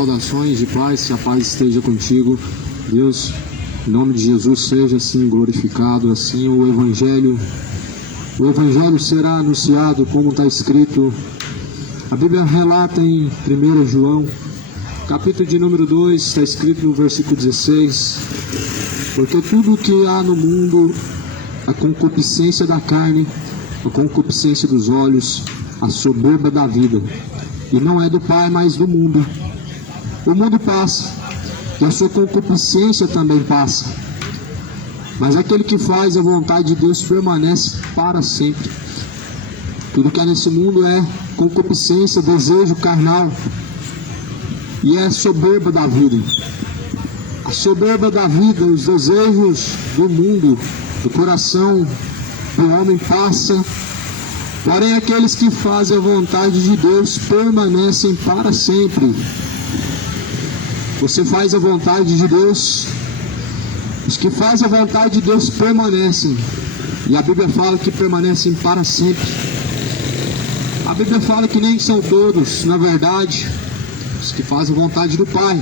saudações de paz, que a paz esteja contigo. Deus, em nome de Jesus, seja assim glorificado, assim o Evangelho será anunciado como está escrito. A Bíblia relata em 1 João, capítulo de número 2, está escrito no versículo 16: porque tudo o que há no mundo, a concupiscência da carne, a concupiscência dos olhos, a soberba da vida, e não é do Pai, mas do mundo. O mundo passa, e a sua concupiscência também passa, mas aquele que faz a vontade de Deus permanece para sempre. Tudo que há nesse mundo é concupiscência, desejo carnal, e é soberba da vida. A soberba da vida, os desejos do mundo, do coração do homem passa, porém aqueles que fazem a vontade de Deus permanecem para sempre. Você faz a vontade de Deus, os que fazem a vontade de Deus permanecem, e a Bíblia fala que permanecem para sempre. A Bíblia fala que nem são todos, na verdade, os que fazem a vontade do Pai,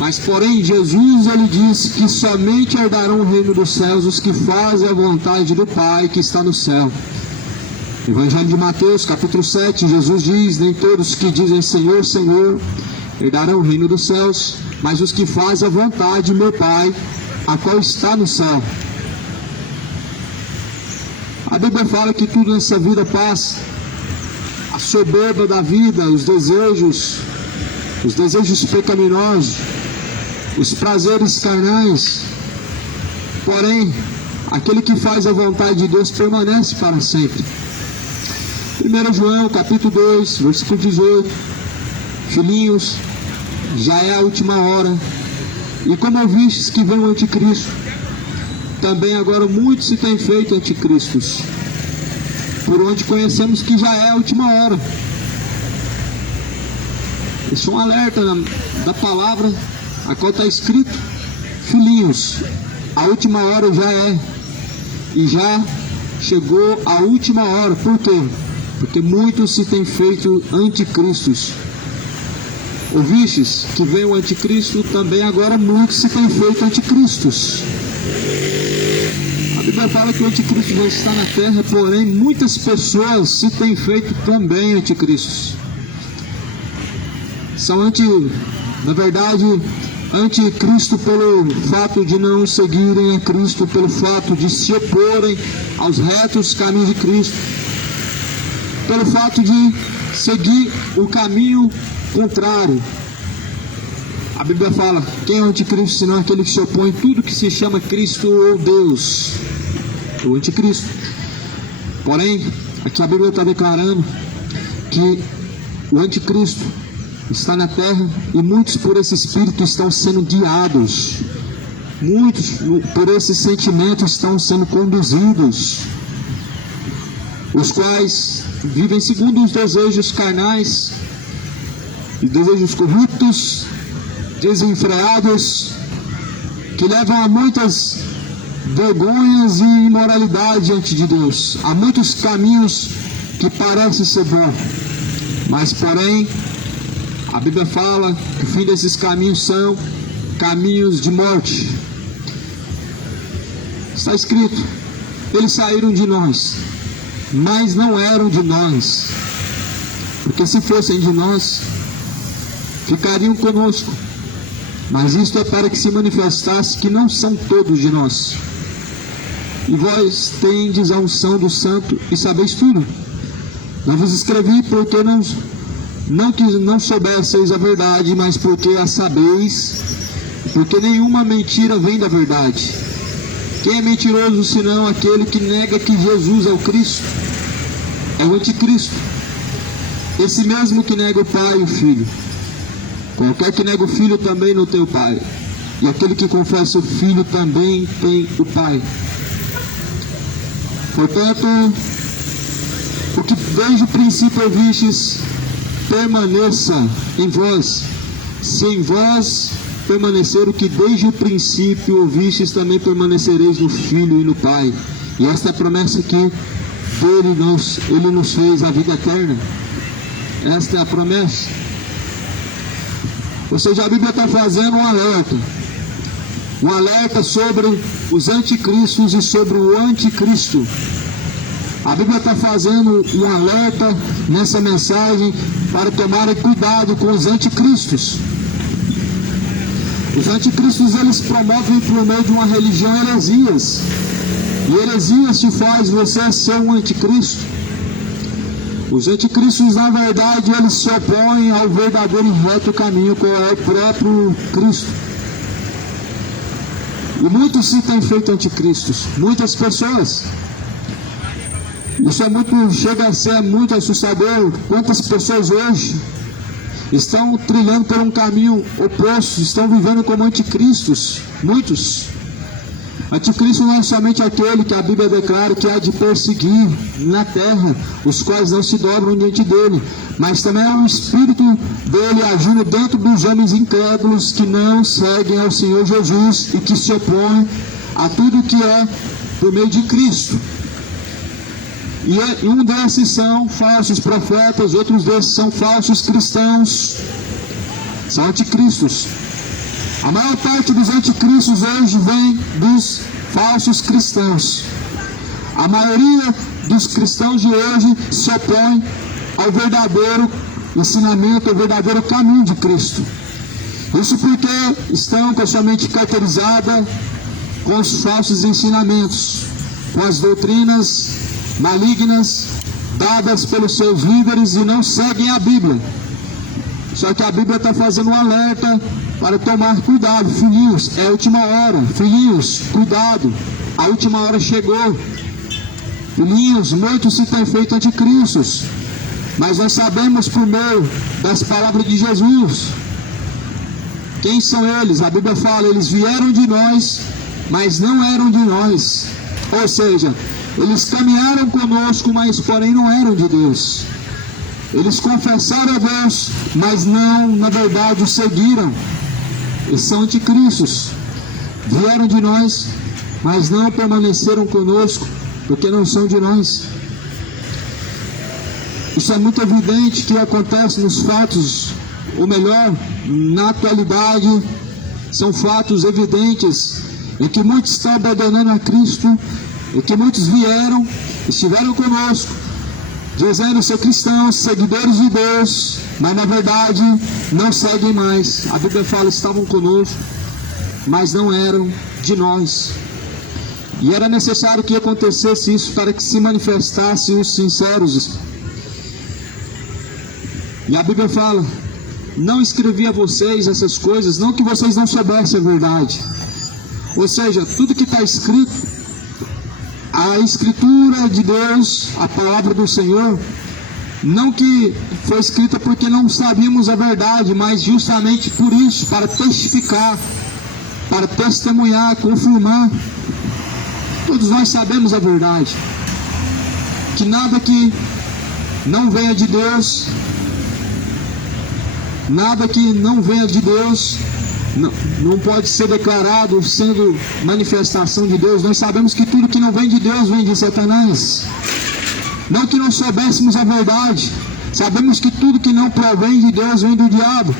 mas porém Jesus, ele disse que somente herdarão o reino dos céus os que fazem a vontade do Pai que está no céu. Evangelho de Mateus, capítulo 7, Jesus diz: nem todos que dizem Senhor, Senhor, herdarão o reino dos céus, mas os que fazem a vontade de meu Pai, a qual está no céu. A Bíblia fala que tudo nessa vida passa. A soberba da vida, os desejos pecaminosos, os prazeres carnais. Porém, aquele que faz a vontade de Deus permanece para sempre. 1 João, capítulo 2, versículo 18. Filhinhos, já é a última hora, e como ouvistes que vem o anticristo, também agora muitos se têm feito anticristos, por onde conhecemos que já é a última hora. Isso é um alerta da palavra, a qual está escrito: filhinhos, a última hora já é, e já chegou a última hora. Por quê? Porque muitos se têm feito anticristos. Ouvistes que vem o anticristo, também agora muitos se têm feito anticristos. A Bíblia fala que o anticristo já está na terra, porém muitas pessoas se têm feito também anticristos. São na verdade, anticristo pelo fato de não seguirem a Cristo, pelo fato de se oporem aos retos caminhos de Cristo, pelo fato de seguir o caminho contrário. A Bíblia fala: quem é o anticristo senão aquele que se opõe a tudo que se chama Cristo ou Deus? O anticristo. Porém, aqui a Bíblia está declarando que o anticristo está na terra, e muitos por esse espírito estão sendo guiados, muitos por esse sentimento estão sendo conduzidos, os quais vivem segundo os desejos carnais e desejos corruptos, desenfreados, que levam a muitas vergonhas e imoralidade diante de Deus, há muitos caminhos que parecem ser bons, mas porém a Bíblia fala que o fim desses caminhos são caminhos de morte. Está escrito: eles saíram de nós, mas não eram de nós, porque se fossem de nós, ficariam conosco. Mas isto é para que se manifestasse que não são todos de nós. E vós tendes a unção do Santo e sabeis tudo. Não vos escrevi porque não que não soubesseis a verdade, mas porque a sabeis, porque nenhuma mentira vem da verdade. Quem é mentiroso senão aquele que nega que Jesus é o Cristo? É o anticristo, esse mesmo que nega o Pai e o Filho. Qualquer que nega o Filho também não tem o Pai, e aquele que confessa o Filho também tem o Pai. Portanto, o que desde o princípio ouvistes, permaneça em vós. Se em vós permanecer o que desde o princípio ouvistes, também permanecereis no Filho e no Pai. E esta é a promessa que Ele nos fez, a vida eterna. Esta é a promessa. Ou seja, a Bíblia está fazendo um alerta sobre os anticristos e sobre o anticristo. A Bíblia está fazendo um alerta nessa mensagem para tomarem cuidado com os anticristos. Os anticristos, eles promovem por meio de uma religião heresias. E heresias te faz você ser um anticristo. Os anticristos, na verdade, eles se opõem ao verdadeiro e reto caminho, que é o próprio Cristo. E muitos se têm feito anticristos, muitas pessoas. Isso chega a ser muito assustador. Quantas pessoas hoje estão trilhando por um caminho oposto, estão vivendo como anticristos, muitos. Anticristo não é somente aquele que a Bíblia declara que há de perseguir na terra, os quais não se dobram diante dele, mas também é o Espírito dele agindo dentro dos homens incrédulos que não seguem ao Senhor Jesus e que se opõem a tudo que é por meio de Cristo. E um desses são falsos profetas, outros desses são falsos cristãos, são anticristos. A maior parte dos anticristos hoje vem dos falsos cristãos. A maioria dos cristãos de hoje se opõe ao verdadeiro ensinamento, ao verdadeiro caminho de Cristo. Isso porque estão com a sua mente caracterizada com os falsos ensinamentos, com as doutrinas malignas dadas pelos seus líderes e não seguem a Bíblia. Só que a Bíblia está fazendo um alerta para tomar cuidado. Filhinhos, é a última hora. Filhinhos, cuidado, a última hora chegou. Filhinhos, muitos se têm feito anticristos, mas nós sabemos por meio das palavras de Jesus quem são eles. A Bíblia fala, eles vieram de nós, mas não eram de nós. Ou seja, eles caminharam conosco, mas porém não eram de Deus. Eles confessaram a Deus, mas não, na verdade, o seguiram. Eles são anticristos. Vieram de nós, mas não permaneceram conosco, porque não são de nós. Isso é muito evidente que acontece nos fatos, ou melhor, na atualidade, são fatos evidentes em que muitos estão abandonando a Cristo, em que muitos vieram, estiveram conosco, dizendo ser cristãos, seguidores de Deus, mas na verdade não seguem mais. A Bíblia fala, estavam conosco, mas não eram de nós. E era necessário que acontecesse isso para que se manifestassem os sinceros. E a Bíblia fala, não escrevi a vocês essas coisas, não que vocês não soubessem a verdade. Ou seja, tudo que está escrito, a Escritura de Deus, a palavra do Senhor, não que foi escrita porque não sabíamos a verdade, mas justamente por isso, para testificar, para testemunhar, confirmar. Todos nós sabemos a verdade, que nada que não venha de Deus, não pode ser declarado sendo manifestação de Deus. Nós sabemos que tudo que não vem de Deus vem de Satanás. Não que não soubéssemos a verdade, sabemos que tudo que não provém de Deus vem do diabo.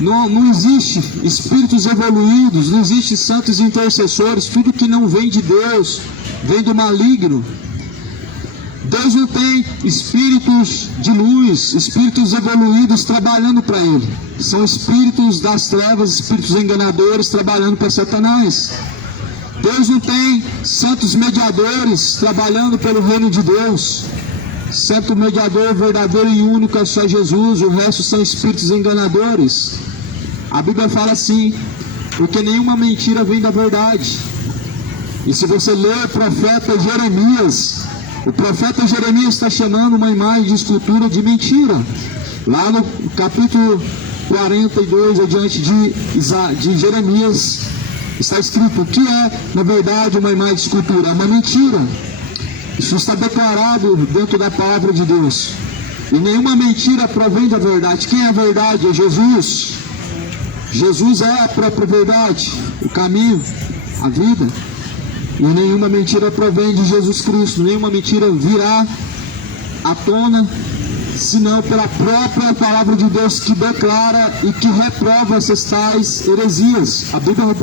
Não existe espíritos evoluídos, não existe santos intercessores. Tudo que não vem de Deus vem do maligno. Deus não tem espíritos de luz, espíritos evoluídos trabalhando para Ele. São espíritos das trevas, espíritos enganadores trabalhando para Satanás. Deus não tem santos mediadores trabalhando pelo reino de Deus. Santo mediador verdadeiro e único é só Jesus, o resto são espíritos enganadores. A Bíblia fala assim, porque nenhuma mentira vem da verdade. E se você ler o profeta Jeremias, o profeta Jeremias está chamando uma imagem de escultura de mentira. Lá no capítulo 42, adiante de Jeremias, está escrito o que é, na verdade, uma imagem de escultura? É uma mentira. Isso está declarado dentro da palavra de Deus. E nenhuma mentira provém da verdade. Quem é a verdade? É Jesus. Jesus é a própria verdade, o caminho, a vida. E nenhuma mentira provém de Jesus Cristo. Nenhuma mentira virá à tona senão pela própria palavra de Deus que declara e que reprova essas tais heresias. A Bíblia,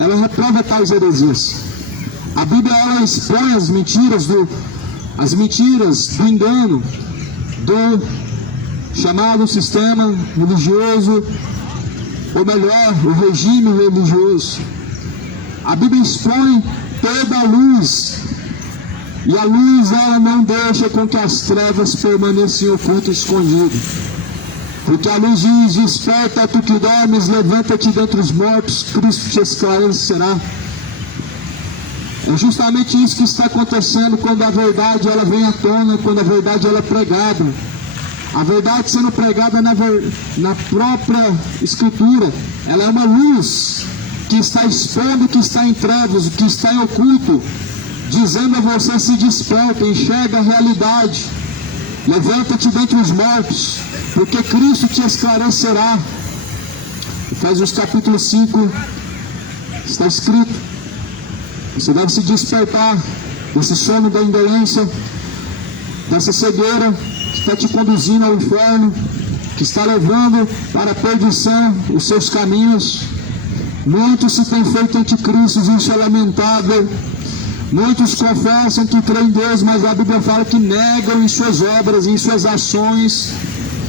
ela reprova tais heresias. A Bíblia, ela expõe as mentiras do engano, do chamado sistema religioso, ou melhor, o regime religioso. A Bíblia expõe toda a luz, e a luz, ela não deixa com que as trevas permaneçam ocultas e escondidas. Porque a luz diz: desperta tu que dormes, levanta-te dentre os mortos, Cristo te esclarecerá. É justamente isso que está acontecendo quando a verdade ela vem à tona, quando a verdade ela é pregada. A verdade sendo pregada na própria Escritura, ela é uma luz que está expondo o que está em trevas, o que está em oculto, dizendo a você: se desperta, enxerga a realidade, levanta-te dentre os mortos, porque Cristo te esclarecerá. Efésios capítulo 5 está escrito: você deve se despertar desse sono da indolência, dessa cegueira que está te conduzindo ao inferno, que está levando para a perdição os seus caminhos. Muitos se têm feito anticristos, isso é lamentável. Muitos confessam que creem em Deus, mas a Bíblia fala que negam em suas obras, em suas ações,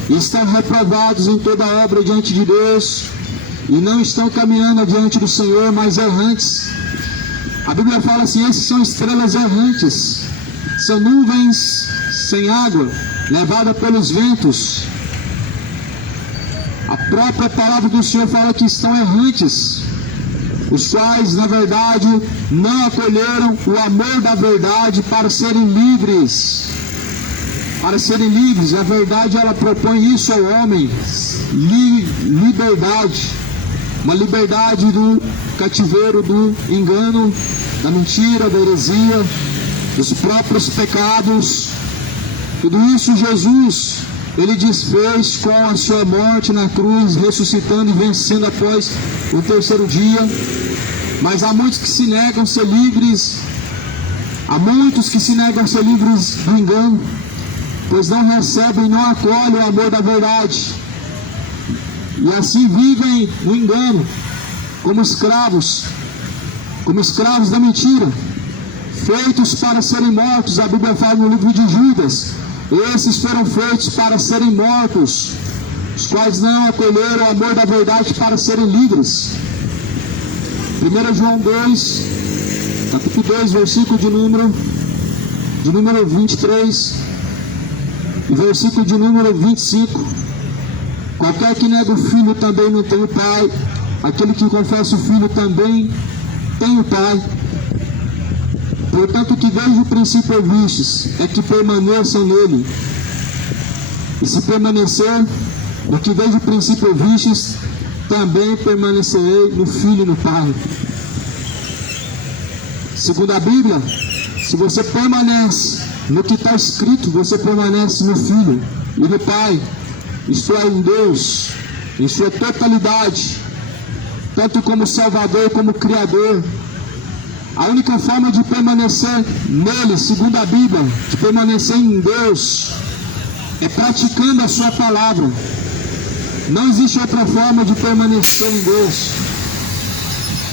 e estão reprovados em toda obra diante de Deus, e não estão caminhando diante do Senhor, mas errantes. A Bíblia fala assim: esses são estrelas errantes, são nuvens sem água, levadas pelos ventos. A própria palavra do Senhor fala que estão errantes, os quais, na verdade, não acolheram o amor da verdade para serem livres. Para serem livres, a verdade ela propõe isso ao homem: liberdade. Uma liberdade do cativeiro, do engano, da mentira, da heresia, dos próprios pecados. Tudo isso Jesus, ele desfez com a sua morte na cruz, ressuscitando e vencendo após o terceiro dia. Mas há muitos que se negam a ser livres, há muitos que se negam a ser livres do engano, pois não recebem, não acolhem o amor da verdade, e assim vivem no engano, como escravos da mentira, feitos para serem mortos. A Bíblia fala no livro de Judas: esses foram feitos para serem mortos, os quais não acolheram o amor da verdade para serem livres. 1 João 2, capítulo 2, versículo de número 23 e versículo de número 25. Qualquer que nega o Filho também não tem o Pai. Aquele que confessa o Filho também tem o Pai. Portanto, o que desde o princípio ouvistes é que permaneçam nele. E se permanecer no que desde o princípio ouvistes, também permanecerei no Filho e no Pai. Segundo a Bíblia, se você permanece no que está escrito, você permanece no Filho e no Pai. Isto é, em Deus, em sua totalidade, tanto como Salvador como Criador. A única forma de permanecer nele, segundo a Bíblia, de permanecer em Deus, é praticando a sua palavra. Não existe outra forma de permanecer em Deus.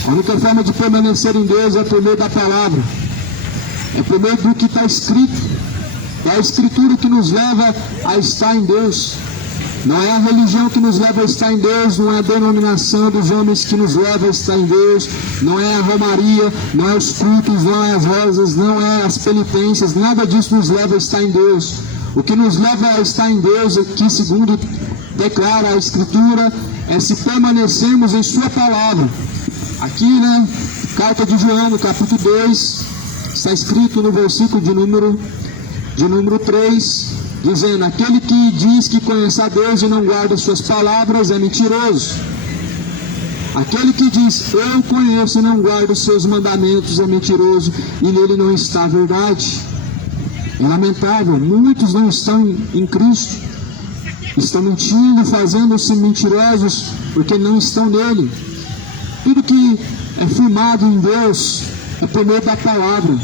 A única forma de permanecer em Deus é por meio da palavra, é por meio do que está escrito. É a Escritura que nos leva a estar em Deus. Não é a religião que nos leva a estar em Deus, não é a denominação dos homens que nos leva a estar em Deus, não é a romaria, não é os cultos, não é as rosas, não é as penitências, nada disso nos leva a estar em Deus. O que nos leva a estar em Deus, que segundo declara a Escritura, é se permanecermos em sua palavra. Aqui, carta de João, no capítulo 2, está escrito no versículo de número 3, dizendo: aquele que diz que conhece a Deus e não guarda suas palavras é mentiroso. Aquele que diz eu conheço e não guarda os seus mandamentos é mentiroso, e nele não está a verdade. É lamentável, muitos não estão em Cristo, estão mentindo, fazendo-se mentirosos, porque não estão nele. Tudo que é firmado em Deus é por meio da palavra.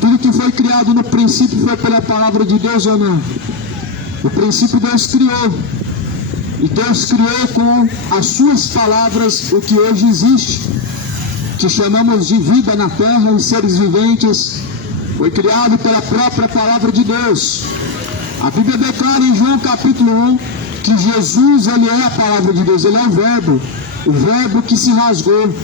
Tudo que foi criado no princípio foi pela palavra de Deus ou não? O princípio Deus criou. E Deus criou com as suas palavras o que hoje existe, que chamamos de vida na terra e seres viventes. Foi criado pela própria palavra de Deus. A Bíblia declara em João capítulo 1 que Jesus, ele é a palavra de Deus, ele é o verbo que se rasgou,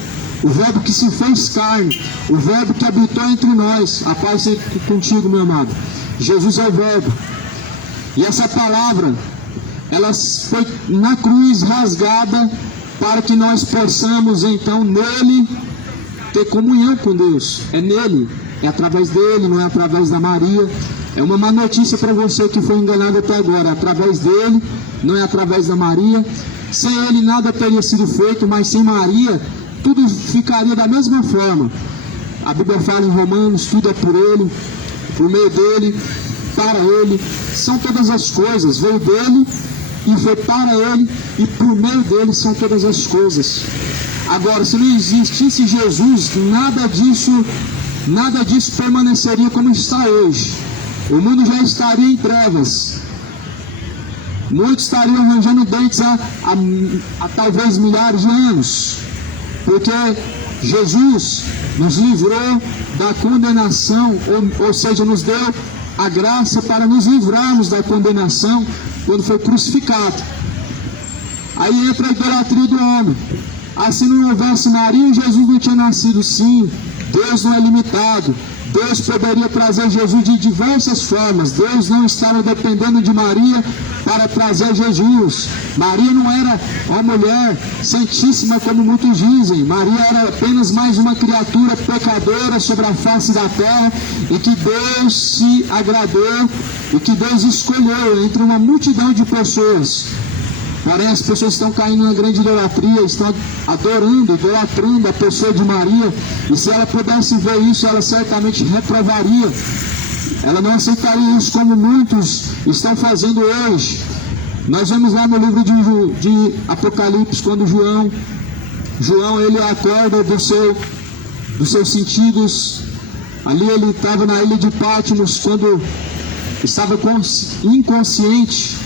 o verbo que se fez carne, o verbo que habitou entre nós. A paz seja contigo, meu amado. Jesus é o verbo. E essa palavra, ela foi na cruz rasgada para que nós possamos então nele ter comunhão com Deus. É nele, é através dele, não é através da Maria. É uma má notícia para você que foi enganado até agora. É através dele, não é através da Maria. Sem ele nada teria sido feito, mas sem Maria tudo ficaria da mesma forma. A Bíblia fala em Romanos, tudo é por ele, por meio dele, para ele. São todas as coisas, veio dele e foi para ele, e por meio dele são todas as coisas. Agora, se não existisse Jesus, nada disso permaneceria como está hoje. O mundo já estaria em trevas. Muitos estariam arranjando dentes há talvez milhares de anos, porque Jesus nos livrou da condenação, ou seja, nos deu a graça para nos livrarmos da condenação quando foi crucificado. Aí entra a idolatria do homem. Se não houvesse Maria, Jesus não tinha nascido. Sim, Deus não é limitado. Deus poderia trazer Jesus de diversas formas. Deus não estava dependendo de Maria para trazer Jesus. Maria não era uma mulher santíssima como muitos dizem. Maria era apenas mais uma criatura pecadora sobre a face da terra, e que Deus se agradou e que Deus escolheu entre uma multidão de pessoas. Porém, as pessoas estão caindo na grande idolatria, estão idolatrando a pessoa de Maria. E se ela pudesse ver isso, ela certamente reprovaria. Ela não aceitaria isso como muitos estão fazendo hoje. Nós vemos lá no livro de Apocalipse, quando João ele acorda dos seus sentidos. Ali ele estava na ilha de Patmos, quando estava inconsciente.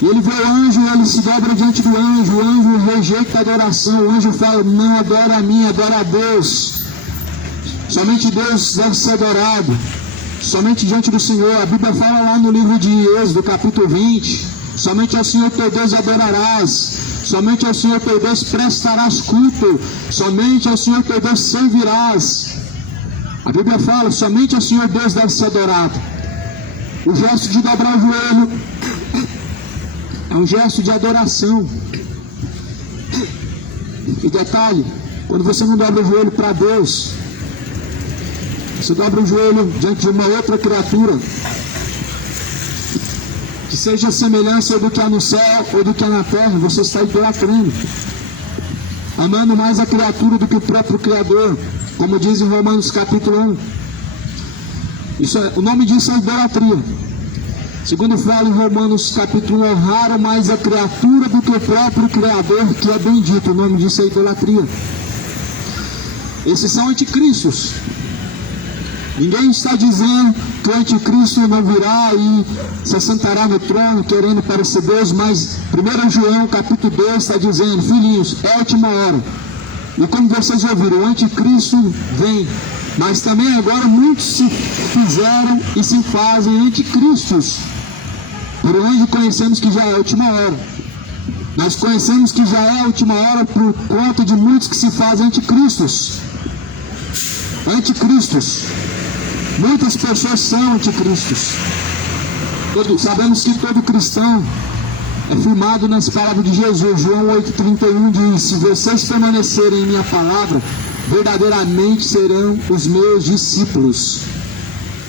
E ele vê o anjo, ele se dobra diante do anjo, o anjo rejeita a adoração, o anjo fala: não adora a mim, adora a Deus. Somente Deus deve ser adorado, somente diante do Senhor. A Bíblia fala lá no livro de Êxodo, capítulo 20, somente ao Senhor teu Deus adorarás, somente ao Senhor teu Deus prestarás culto, somente ao Senhor teu Deus servirás. A Bíblia fala: somente ao Senhor Deus deve ser adorado. O gesto de dobrar o joelho é um gesto de adoração. E detalhe, quando você não dobra o joelho para Deus, você dobra o joelho diante de uma outra criatura, que seja a semelhança do que há no céu ou do que há na terra, você está idolatrando, amando mais a criatura do que o próprio Criador, como diz em Romanos capítulo 1. O nome disso é idolatria. Segundo fala em Romanos capítulo 1, honraram mais a criatura do que o próprio Criador, que é bendito. O nome disso é idolatria. Esses são anticristos. Ninguém está dizendo que o anticristo não virá e se assentará no trono querendo parecer Deus, mas 1 João capítulo 2 está dizendo: filhinhos, é a última hora. E como vocês ouviram, o anticristo vem. Mas também agora muitos se fizeram e se fazem anticristos. Por onde conhecemos que já é a última hora. Nós conhecemos que já é a última hora por conta de muitos que se fazem anticristos. Anticristos. Muitas pessoas são anticristos. Sabemos que todo cristão é firmado nas palavras de Jesus. João 8,31 diz: se vocês permanecerem em minha palavra, verdadeiramente serão os meus discípulos.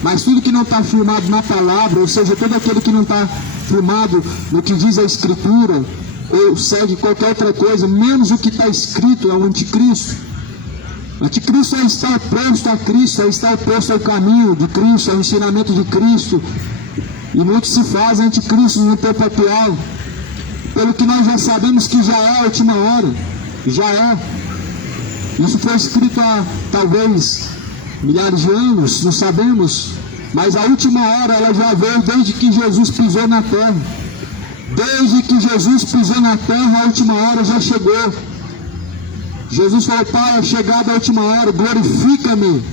Mas tudo que não está firmado na palavra, ou seja, todo aquele que não está firmado no que diz a Escritura, ou segue qualquer outra coisa, menos o que está escrito, é o anticristo. Anticristo é estar oposto a Cristo, é estar oposto ao caminho de Cristo, ao ensinamento de Cristo. E muitos se fazem anticristos no tempo atual, pelo que nós já sabemos que já é a última hora. Já é. Isso foi escrito há talvez milhares de anos, não sabemos, mas a última hora ela já veio desde que Jesus pisou na terra. Desde que Jesus pisou na terra, a última hora já chegou. Jesus falou: Pai, é chegada a última hora, glorifica-me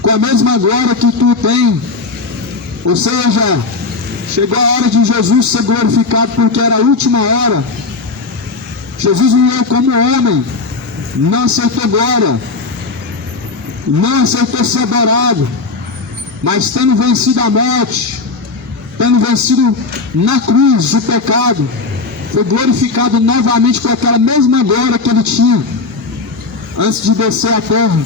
com a mesma glória que tu tem. Ou seja, chegou a hora de Jesus ser glorificado, porque era a última hora. Jesus veio como homem, não aceitou glória, não aceitou ser adorado, mas tendo vencido a morte, tendo vencido na cruz o pecado, foi glorificado novamente com aquela mesma glória que ele tinha antes de descer à terra.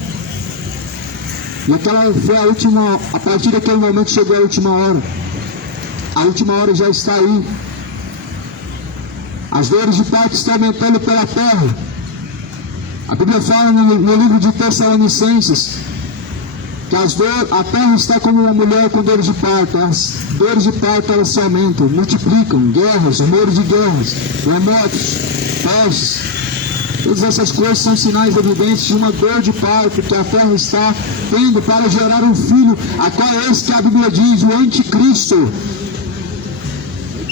E aquela foi a última, a partir daquele momento chegou a última hora. A última hora já está aí. As dores de parto estão aumentando pela terra. A Bíblia fala no livro de Tessalonicenses que a terra está como uma mulher com dores de parto. As dores de parto elas se aumentam, multiplicam, guerras, rumores de guerras, terremotos, pestes. Todas essas coisas são sinais evidentes de uma dor de parto que a terra está tendo para gerar um filho, a qual é esse que a Bíblia diz, o anticristo.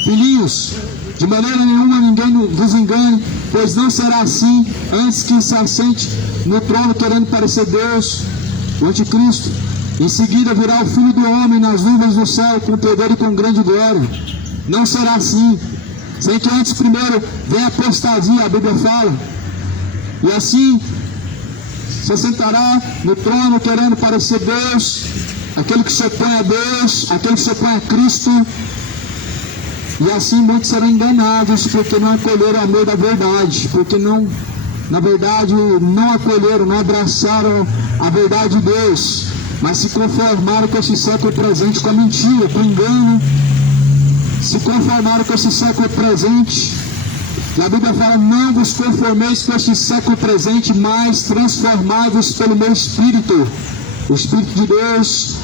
Filhinhos, de maneira nenhuma ninguém vos engane, pois não será assim antes que se assente no trono querendo parecer Deus, o anticristo. Em seguida virá o Filho do Homem nas nuvens do céu com poder e com grande glória. Não será assim, sem que antes primeiro venha a apostasia, a Bíblia fala. E assim se sentará no trono querendo parecer Deus, aquele que se opõe a Deus, aquele que se opõe a Cristo. E assim muitos serão enganados porque não acolheram o amor da verdade, porque não, na verdade, não acolheram, não abraçaram a verdade de Deus, mas se conformaram com esse século presente, com a mentira, com o engano, se conformaram com esse século presente. E a Bíblia fala: não vos conformeis com este século presente, mas transformai-vos pelo meu Espírito. O Espírito de Deus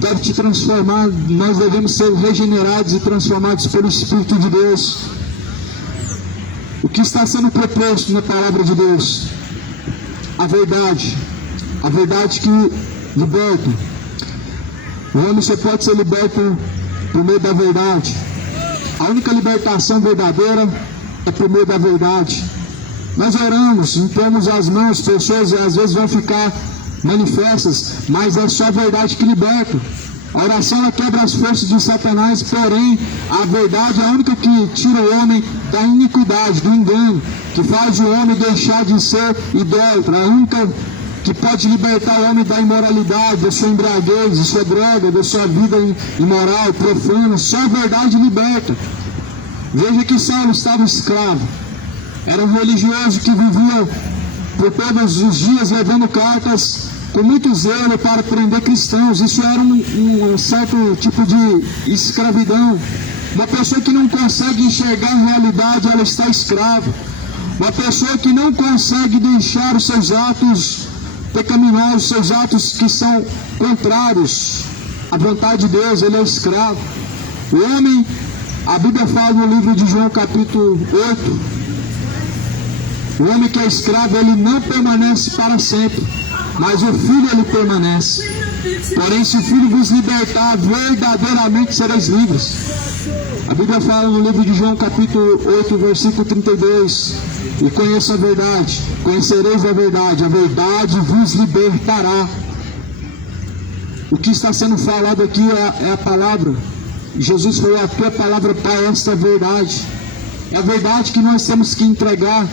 deve te transformar. Nós devemos ser regenerados e transformados pelo Espírito de Deus. O que está sendo proposto na palavra de Deus? A verdade que liberta. O homem só pode ser liberto por meio da verdade. A única libertação verdadeira é por meio da verdade. Nós oramos, impomos as mãos, pessoas às vezes vão ficar manifestas, mas é só a verdade que liberta. A oração ela quebra as forças de Satanás, porém a verdade é a única que tira o homem da iniquidade, do engano, que faz o homem deixar de ser idólatra. A única que pode libertar o homem da imoralidade, da sua embriaguez, da sua droga, da sua vida imoral, profana. Só a verdade liberta. Veja que Saulo estava escravo, era um religioso que vivia por todos os dias levando cartas com muito zelo para prender cristãos. Isso era um certo tipo de escravidão. Uma pessoa que não consegue enxergar a realidade, ela está escrava. Uma pessoa que não consegue deixar os seus atos pecaminosos, seus atos que são contrários à vontade de Deus, ele é escravo. O homem, a Bíblia fala no livro de João capítulo 8, o homem que é escravo, ele não permanece para sempre, mas o Filho ele permanece. Porém, se o Filho vos libertar, verdadeiramente sereis livres. A Bíblia fala no livro de João capítulo 8, versículo 32, e conheça a verdade, conhecereis a verdade vos libertará. O que está sendo falado aqui é a palavra. Jesus falou: a tua palavra, Pai, esta é a verdade. É a verdade que nós temos que entregar.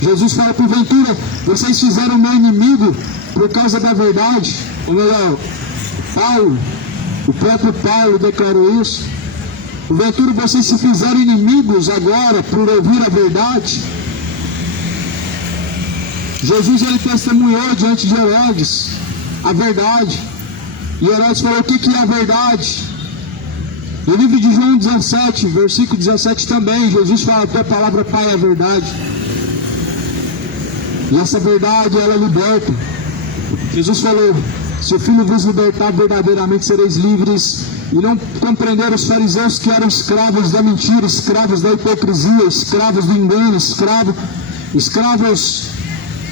Jesus fala: porventura, vocês fizeram o meu inimigo por causa da verdade. Ou melhor, Paulo, o próprio Paulo declarou isso. Porventura, vocês se fizeram inimigos agora por ouvir a verdade. Jesus ele testemunhou diante de Herodes a verdade. E Herodes falou: o que é a verdade? No livro de João 17, versículo 17 também, Jesus fala: a tua palavra, Pai, é a verdade. E essa verdade, ela liberta. Jesus falou: se o Filho vos libertar, verdadeiramente sereis livres. E não compreenderam os fariseus que eram escravos da mentira, escravos da hipocrisia, escravos do engano, escravos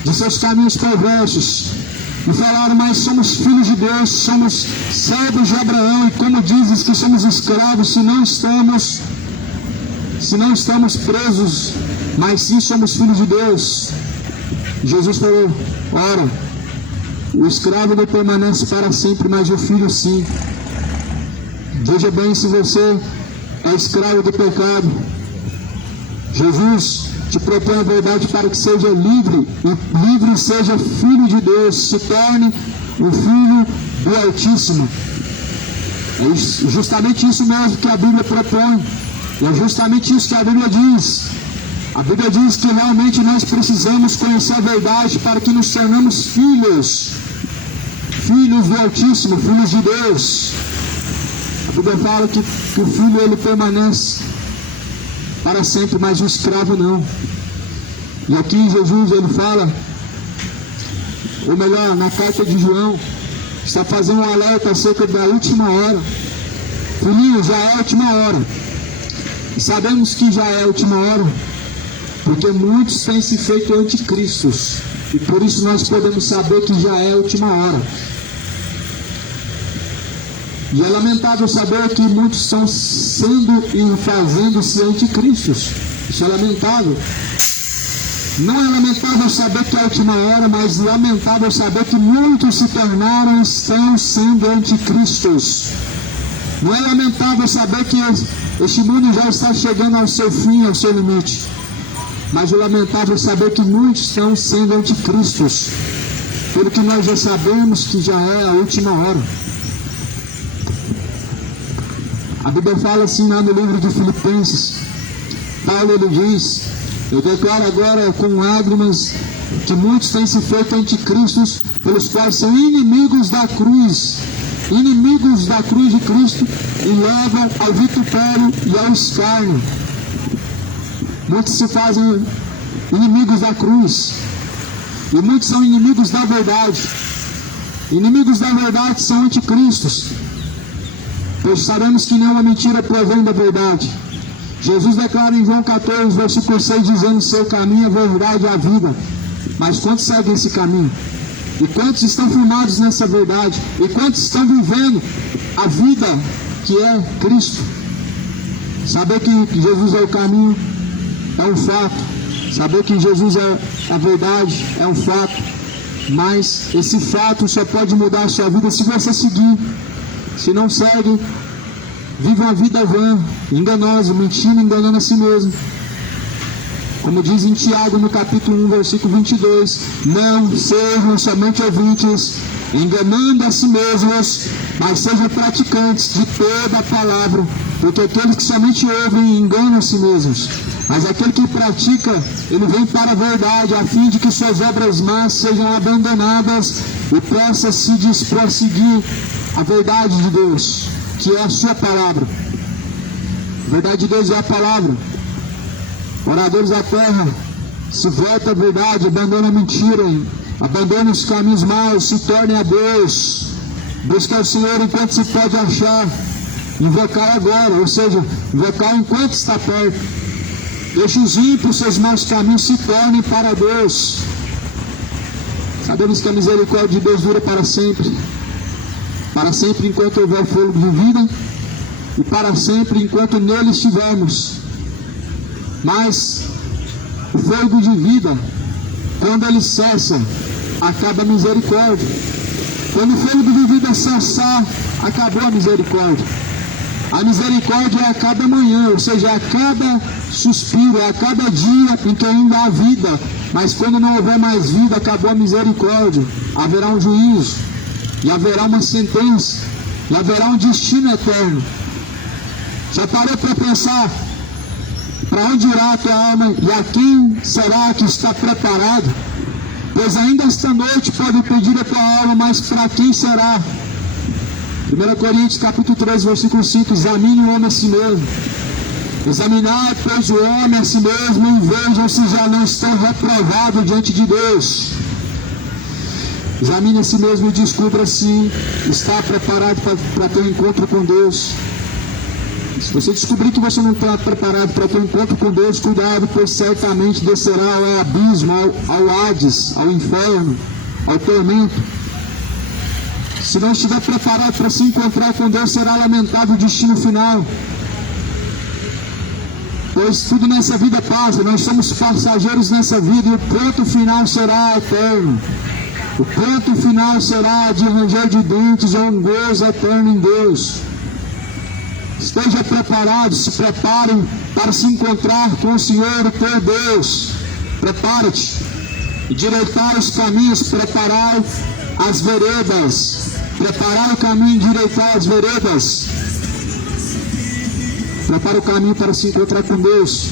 de seus caminhos perversos. E falaram: mas somos filhos de Deus, somos servos de Abraão, e como dizes que somos escravos, se não estamos se não estamos presos, mas sim somos filhos de Deus. Jesus falou: ora, o escravo não permanece para sempre, mas o filho sim. Veja bem, se você é escravo do pecado, Jesus te propõe a verdade para que seja livre, e livre seja filho de Deus, se torne um filho do Altíssimo. É justamente isso mesmo que a Bíblia propõe, e é justamente isso que a Bíblia diz. A Bíblia diz que realmente nós precisamos conhecer a verdade para que nos tornamos filhos do Altíssimo, filhos de Deus. A Bíblia fala que o filho ele permanece para sempre, mas o escravo não. E aqui Jesus ele fala, ou melhor, na carta de João, está fazendo um alerta acerca da última hora. Filhinho, já é a última hora. E sabemos que já é a última hora, porque muitos têm se feito anticristos. E por isso nós podemos saber que já é a última hora. E é lamentável saber que muitos estão sendo e fazendo-se anticristos. Isso é lamentável. Não é lamentável saber que é a última hora, mas lamentável saber que muitos se tornaram e estão sendo anticristos. Não é lamentável saber que este mundo já está chegando ao seu fim, ao seu limite. Mas o lamentável é saber que muitos estão sendo anticristos. Pelo que nós já sabemos que já é a última hora. A Bíblia fala assim lá no livro de Filipenses. Paulo ele diz: eu declaro agora com lágrimas que muitos têm se feito anticristos, pelos quais são inimigos da cruz de Cristo, e levam ao vitupério e ao escárnio. Muitos se fazem inimigos da cruz, e muitos são inimigos da verdade. Inimigos da verdade são anticristos, pois sabemos que nenhuma mentira provém da verdade. Jesus declara em João 14, versículo 6, dizendo: seu caminho é a verdade e a vida. Mas quantos seguem esse caminho? E quantos estão firmados nessa verdade? E quantos estão vivendo a vida que é Cristo? Saber que Jesus é o caminho é um fato. Saber que Jesus é a verdade é um fato. Mas esse fato só pode mudar a sua vida se você seguir. Se não segue, vive uma vida vã, enganosa, mentindo, enganando a si mesmo. Como diz em Tiago, no capítulo 1, versículo 22, não sejam somente ouvintes, enganando a si mesmos, mas sejam praticantes de toda a palavra, porque aqueles que somente ouvem enganam a si mesmos. Mas aquele que pratica, ele vem para a verdade, a fim de que suas obras más sejam abandonadas e possa se dispor a seguir a verdade de Deus, que é a sua palavra. A verdade de Deus é a palavra. Moradores da terra, se volta à verdade, abandona a mentira, abandona os caminhos maus, se tornem a Deus. Busca o Senhor enquanto se pode achar, invocar agora, ou seja, invocar enquanto está perto. Deixe os ímpios, seus maus caminhos se tornem para Deus. Sabemos que a misericórdia de Deus dura para sempre enquanto houver fôlego de vida, e para sempre enquanto nele estivermos. Mas o fôlego de vida, quando ele cessa, acaba a misericórdia. Quando o fôlego de vida cessar, acabou a misericórdia. A misericórdia é a cada manhã, ou seja, a cada suspiro, a cada dia em que ainda há vida. Mas quando não houver mais vida, acabou a misericórdia. Haverá um juízo, e haverá uma sentença, e haverá um destino eterno. Já parou para pensar? Para onde irá a tua alma e a quem será que está preparado? Pois ainda esta noite pode pedir a tua alma, mas para quem será? 1 Coríntios capítulo 3, versículo 5, examine o homem a si mesmo. Examinai, pois, o homem a si mesmo, e vejam se já não estão reprovados diante de Deus. Examine a si mesmo e descubra se está preparado para ter um encontro com Deus. Se você descobrir que você não está preparado para ter um encontro com Deus, cuidado, pois certamente descerá ao abismo, ao Hades, ao inferno, ao tormento. Se não estiver preparado para se encontrar com Deus, será lamentável o destino final. Pois tudo nessa vida passa, nós somos passageiros nessa vida e o ponto final será eterno. O ponto final será de ranger de dentes ou um gozo eterno em Deus. Esteja preparado, se prepare para se encontrar com o Senhor, o teu Deus. Prepara-te e direitar os caminhos, preparar as veredas. Preparar o caminho e direitar as veredas. Prepara o caminho para se encontrar com Deus.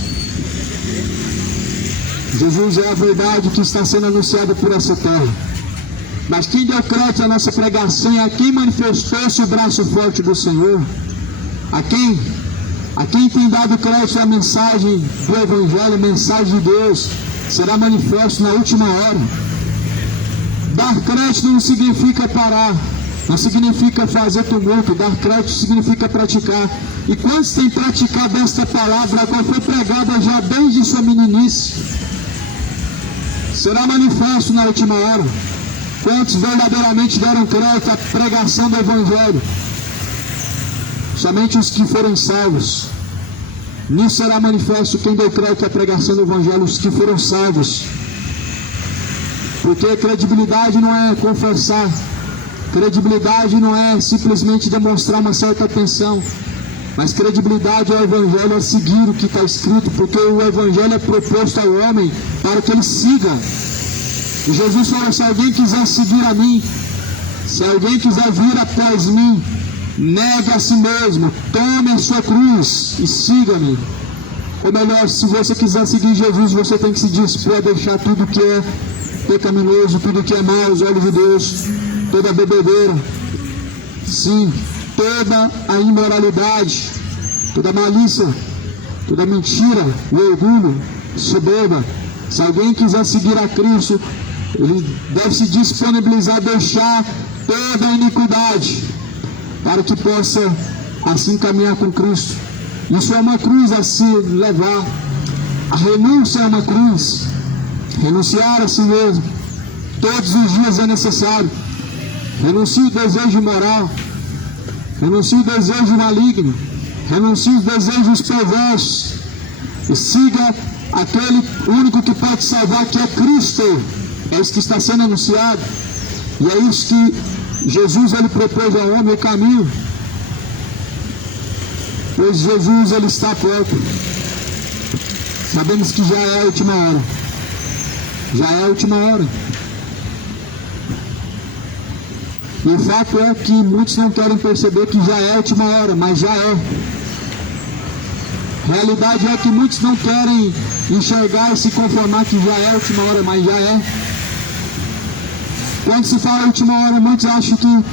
Jesus é a verdade que está sendo anunciada por essa terra. Mas quem deu crédito à nossa pregação e a quem manifestou-se o braço forte do Senhor, a quem tem dado crédito à mensagem do Evangelho, a mensagem de Deus, será manifesto na última hora. Dar crédito não significa parar, não significa fazer tumulto. Dar crédito significa praticar. E quantos têm praticado esta palavra, a qual foi pregada já desde sua meninice? Será manifesto na última hora. Quantos verdadeiramente deram crédito à pregação do Evangelho? Somente os que forem salvos. Nisso será manifesto quem deu crédito à pregação do Evangelho, os que foram salvos. Porque credibilidade não é confessar. Credibilidade não é simplesmente demonstrar uma certa atenção. Mas credibilidade ao Evangelho é seguir o que está escrito, porque o Evangelho é proposto ao homem para que ele siga. E Jesus falou: se alguém quiser seguir a mim, se alguém quiser vir após mim, negue a si mesmo, tome a sua cruz e siga-me. Ou melhor, se você quiser seguir Jesus, você tem que se dispor a deixar tudo que é pecaminoso, tudo que é mau aos olhos de Deus, toda a bebedeira, sim, toda a imoralidade, toda a malícia, toda a mentira, o orgulho, soberba. Se alguém quiser seguir a Cristo, ele deve se disponibilizar a deixar toda a iniquidade, para que possa assim caminhar com Cristo. Isso é uma cruz a se levar. A renúncia é uma cruz. Renunciar a si mesmo todos os dias é necessário. Renuncie o desejo moral, renuncie o desejo maligno, renuncie os desejos perversos e siga aquele único que pode salvar, que é Cristo. É isso que está sendo anunciado, e é isso que Jesus ele propôs ao homem, o caminho. Pois Jesus ele está perto. Sabemos que já é a última hora. Já é a última hora. E o fato é que muitos não querem perceber que já é a última hora, mas já é. A realidade é que muitos não querem enxergar e se conformar que já é a última hora, mas já é. Quando se fala a última hora, muitos acham que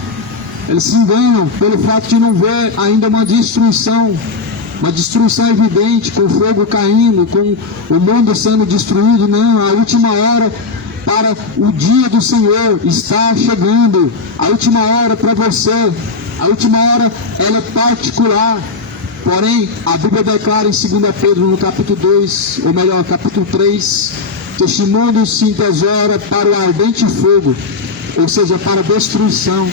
eles se enganam pelo fato de não ver ainda uma destruição evidente, com fogo caindo, com o mundo sendo destruído. Não, a última hora para o dia do Senhor está chegando. A última hora para você, a última hora ela é particular. Porém, a Bíblia declara em 2 Pedro, no capítulo 2, ou melhor, capítulo 3, que este mundo se entesoura para o ardente fogo, ou seja, para a destruição.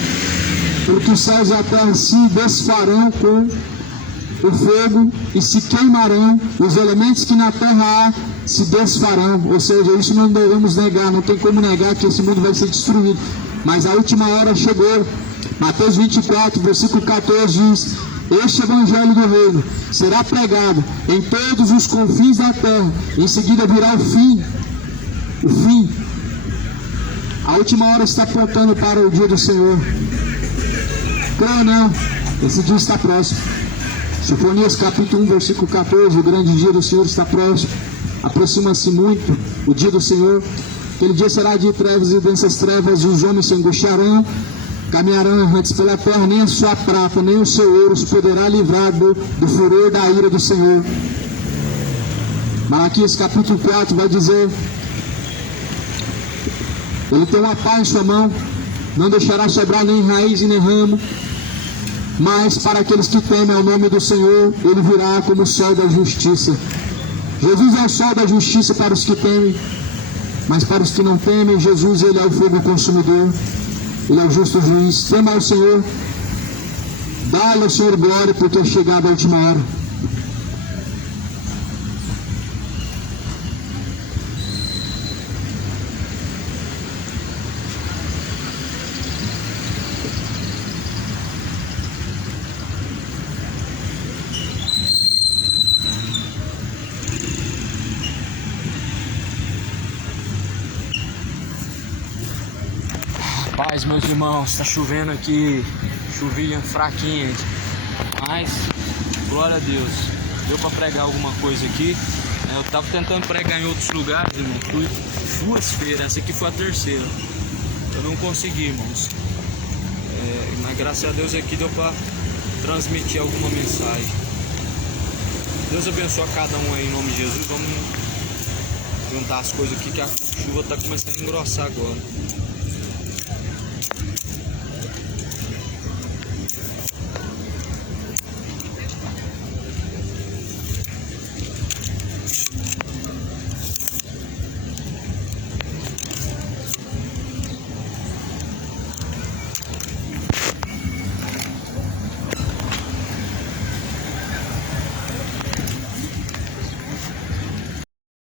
Porque os céus e a terra se desfarão com o fogo e se queimarão, os elementos que na terra há se desfarão. Ou seja, isso não devemos negar, não tem como negar que esse mundo vai ser destruído. Mas a última hora chegou. Mateus 24, versículo 14 diz: este evangelho do reino será pregado em todos os confins da terra, em seguida virá o fim. O fim. A última hora está apontando para o dia do Senhor. Creio não, esse dia está próximo. Sofonias capítulo 1, versículo 14, o grande dia do Senhor está próximo. Aproxima-se muito o dia do Senhor. Aquele dia será de trevas, e densas trevas os homens se angustiarão, caminharão errantes pela terra, nem a sua prata, nem o seu ouro os poderá livrar do furor da ira do Senhor. Malaquias capítulo 4 vai dizer: ele tem uma pá em sua mão, não deixará sobrar nem raiz e nem ramo, mas para aqueles que temem ao nome do Senhor, ele virá como o sol da justiça. Jesus é o sol da justiça para os que temem, mas para os que não temem, Jesus ele é o fogo consumidor, ele é o justo juiz. Tema ao Senhor, dá-lhe ao Senhor glória, porque é chegada a última hora. Paz, meus irmãos, tá chovendo aqui, chuvinha fraquinha, mas glória a Deus, deu para pregar alguma coisa aqui. Eu tava tentando pregar em outros lugares, irmão, fui 2 feiras, essa aqui foi a 3ª, eu não consegui, irmãos, mas graças a Deus aqui deu para transmitir alguma mensagem. Deus abençoe a cada um aí em nome de Jesus. Vamos juntar as coisas aqui que a chuva tá começando a engrossar agora.